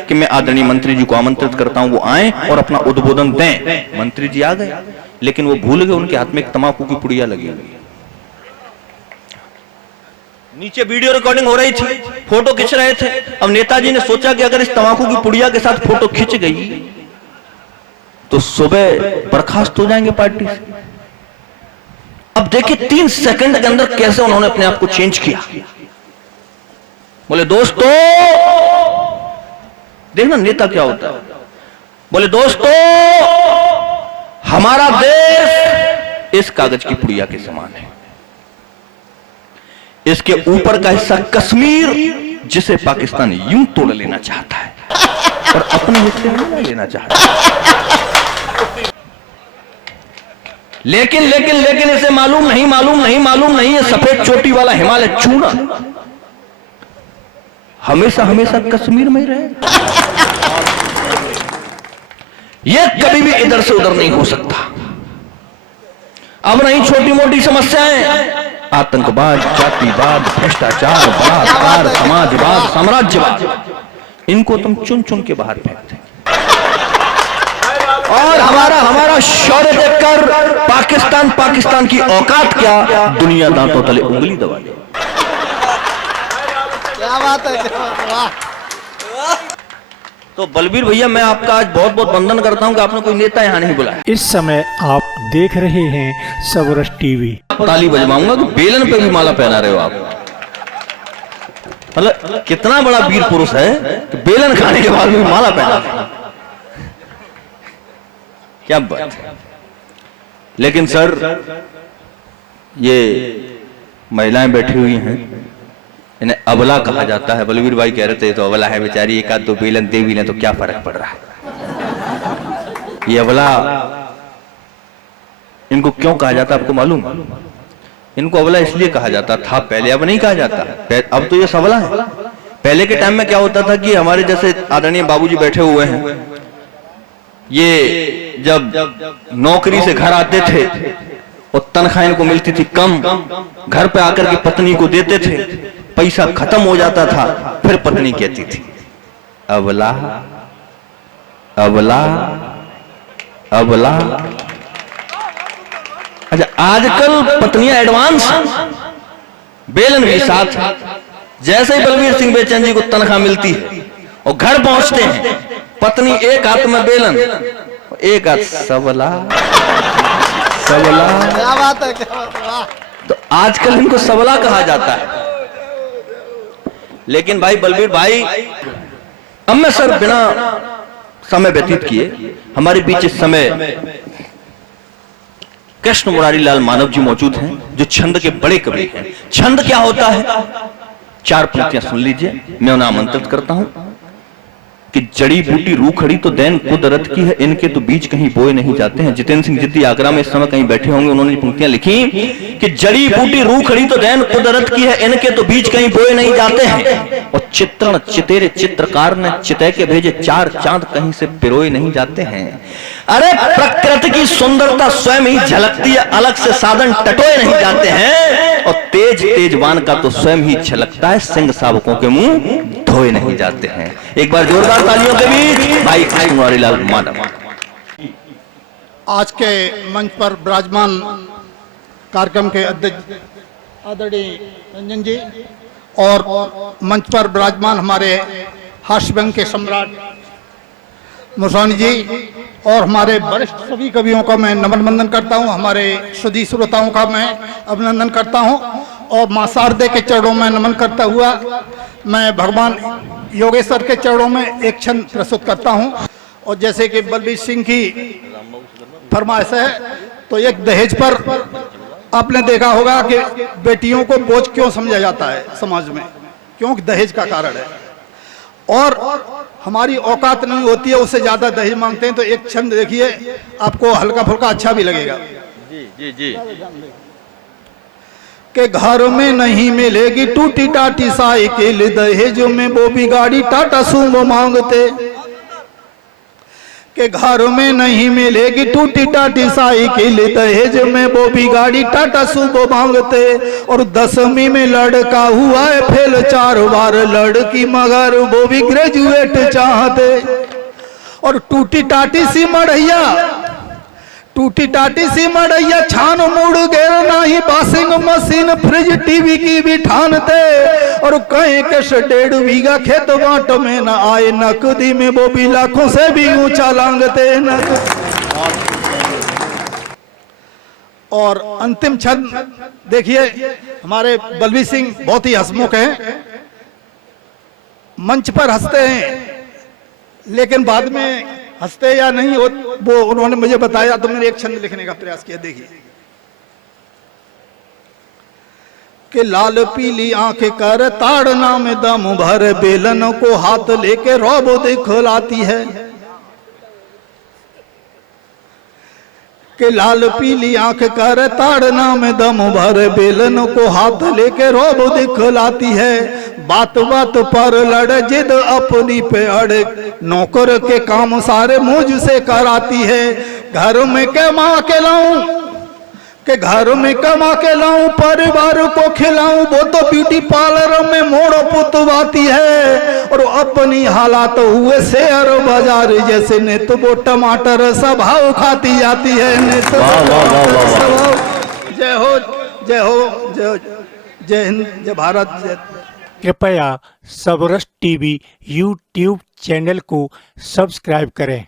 कि मैं आदरणीय मंत्री जी को आमंत्रित करता हूं, वो आए और अपना उद्बोधन दें। मंत्री जी आ गए, लेकिन वो भूल गए उनके हाथ में एक तंबाकू की पुड़िया लगी हुई। नीचे वीडियो रिकॉर्डिंग हो रही थी, फोटो खींच रहे थे। अब नेताजी ने सोचा कि अगर इस तंबाकू की पुड़िया के साथ फोटो खींच गई तो सुबह बर्खास्त हो जाएंगे पार्टी से। अब देखिए 3 सेकंड के अंदर कैसे उन्होंने अपने आप को चेंज किया। बोले दोस्तों, देखना नेता क्या होता है। बोले दोस्तों, हमारा देश इस कागज की पुड़िया के समान है। इसके ऊपर का हिस्सा कश्मीर, जिसे पाकिस्तान यूं तोड़ लेना चाहता है और अपने हिस्से में नहीं लेना चाहता। लेकिन लेकिन लेकिन इसे मालूम नहीं ये सफेद चोटी वाला हिमालय चूना हमेशा हमेशा कश्मीर में ही रहेगा। ये कभी भी इधर से उधर नहीं हो सकता। अब नहीं छोटी मोटी समस्याएं, आतंकवाद, जातिवाद, भ्रष्टाचार, बलात्कार, समाजवाद, साम्राज्यवाद, इनको तुम चुन चुन के बाहर फेंकते। और हमारा शौर्य देखकर पाकिस्तान की औकात क्या, दुनिया दांतों तले उंगली दबा दे। क्या बात है, वाह। तो बलबीर भैया, मैं आपका आज बहुत बहुत वंदन करता हूं कि आपने कोई नेता यहां नहीं बुलाया। इस समय आप देख रहे हैं सबरस टीवी। ताली बजवाऊंगा कि बेलन पे भी माला पहना रहे हो आप। मतलब कितना बड़ा वीर पुरुष है कि बेलन खाने के बाद भी माला पहना। क्या बात है। लेकिन सर, ये महिलाएं बैठी हुई हैं, इन्हें अबला कहा जाता है। बलबीर भाई कह रहे थे तो अबला है बेचारी, एक आध तो बेलन दे भी लें तो क्या फर्क पड़ रहा है। ये अबला इनको क्यों कहा जाता आपको मालूम? इनको अबला इसलिए कहा जाता था पहले, अब नहीं कहा जाता। अब तो ये सबला है। पहले के टाइम में क्या होता था कि हमारे जैसे आदरणीय बाबूजी बैठे हुए हैं, ये जब नौकरी से घर आते थे और तनख्वाह इनको मिलती थी कम, घर पे आकर के पत्नी को देते थे, पैसा खत्म हो जाता था, फिर पत्नी कहती थी अबला अबला अबला। अच्छा, आजकल पत्नियां एडवांस, बेलन भी साथ। जैसे ही बलबीर सिंह बेचैन जी को तनख्वाह मिलती है और घर पहुंचते हैं, पत्नी एक हाथ में बेलन, एक हाथ सबला सबला। क्या बात है, क्या बात है, वाह। तो आजकल इनको सबला कहा जाता है। लेकिन भाई बलबीर भाई, अब मैं सर बिना समय व्यतीत किए, हमारे बीच इस समय कृष्ण मुरारी लाल मानव जी मौजूद हैं, जो छंद के बड़े कवि हैं। छंद क्या होता है, 4 पंक्तियां सुन लीजिए। मैं उन्हें आमंत्रित करता हूं कि जड़ी बूटी रूह खड़ी तो दैन कुदरत की है, इनके तो बीज कहीं बोए नहीं जाते हैं। जितेंद्र सिंह जिद्दी आगरा में इस समय कहीं बैठे होंगे, उन्होंने पंक्तियां लिखी कि जड़ी बूटी रूह खड़ी तो दैन कुदरत की है, इनके तो बीज कहीं बोए नहीं जाते हैं। और चित्रण चितेरे चित्रकार ने चितय के भेजे, 4 चांद कहीं से पिरोए नहीं जाते हैं। अरे प्रकृति की सुंदरता स्वयं ही झलकती है, अलग से साधन टटोए नहीं जाते हैं। और तेज तेजवान का तो स्वयं ही झलकता है, सिंह सावकों के मुंह धोए नहीं जाते हैं। एक बार जोरदार तालियों के बीच भाई कृष्ण मुरारी लाल मानव। आज के मंच पर विराजमान कार्यक्रम के अध्यक्ष आदरणीय रंजन जी और मंच पर विराजमान हमारे हास्यव्यंग के सम्राट मुसानी जी और हमारे वरिष्ठ सभी कवियों का मैं नमन वंदन करता हूं। हमारे सुधी श्रोताओं का मैं अभिनंदन करता हूं और मां शारदे के चरणों में नमन करता हुआ मैं भगवान योगेश्वर के चरणों में एक क्षण प्रस्तुत करता हूं। और जैसे कि बलबीर सिंह की फरमाइश है, तो एक दहेज पर आपने देखा होगा कि बेटियों को बोझ क्यों समझा जाता है समाज में, क्योंकि दहेज का कारण है। और हमारी औकात नहीं होती है, उससे ज्यादा दहेज मांगते हैं। तो एक छंद देखिए, आपको हल्का फुल्का अच्छा भी लगेगा। जी जी जी। के घर में नहीं मिलेगी टूटी टाटी साइकिल, दहेज में वो भी गाड़ी टाटा सुमो मांगते। के घर में नहीं मिलेगी टूटी टाटी साइकिल, दहेज में वो भी गाड़ी टाटा सुबह मांगते। और 10वीं में लड़का हुआ है फेल 4 बार, लड़की मगर वो भी ग्रेजुएट चाहते। और टूटी टाटी सी मड़ैया छान मुड़ गेर नहीं, वाशिंग मशीन फ्रिज टीवी की भी ठानते। और कहीं के 1.5 बीघा खेत बांट में न आए, नकदी में वो भी लाखों से भी ऊंचा लांगते। और अंतिम छंद देखिए, हमारे बलबीर सिंह बहुत ही हंसमुख हैं, मंच पर हंसते हैं लेकिन बाद में हंसते या नहीं वो उन्होंने मुझे बताया, तो मैंने एक छंद लिखने का प्रयास किया। देखिए कि लाल पीली आंखें कर ताड़ना में दम भर, बेलन को हाथ लेके रौब दिखलाती है। कि लाल पीली आंख कर ताड़ना में दम भर, बेलन को हाथ लेके रौब दिखलाती है। बात बात पर लड़ जिद अपनी पे अड़े, नौकर के काम सारे मुझ से कराती है। घर में कमा के लाऊं कि घर में कमा के लाऊं, परिवार को खिलाऊं, वो तो ब्यूटी पार्लर में मोड़ पुतवाती है। और अपनी हालात हुए शेयर बाजार जैसे, ने तो वो टमाटर स्वभाव खाती जाती है, ने तो जय हो जय हो जय हिंद जय भारत जय। कृपया सबरस टीवी यूट्यूब चैनल को सब्सक्राइब करें।